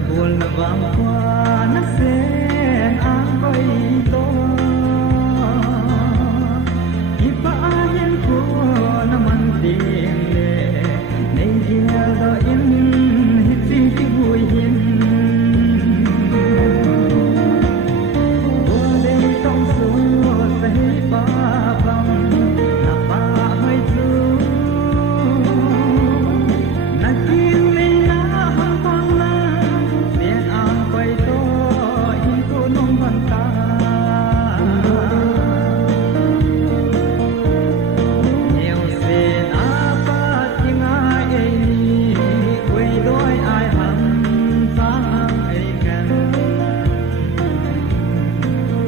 buồn vang qua nát sen áng quay to ipa hiên của năm ăn tiền lệ nay giờ đó yên hít gì vui hiên buồn đây trong số say ba băng là ba hơi thương na kim nay na hăng hăng na tiền ang quay to in cô nông văn ta nhiều sen apa tiếng ai ấy quay đôi ai hằng sáng ấy gần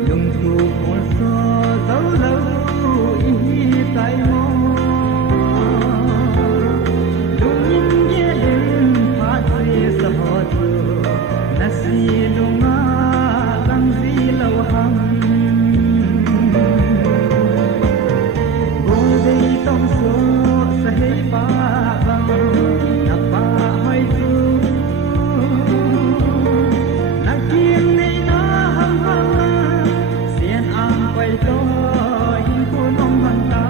lung thu một số dấu lâu ý tay mong nasi lunga lang di lawhang golde tong so sahi pa bang napa hai tu nakin nei na hang hang sian ang quay to in ko nong hang ta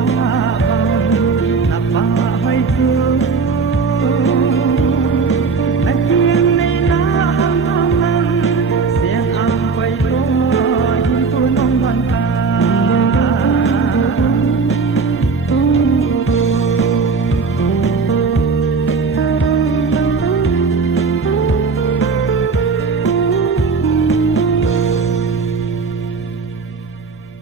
bye.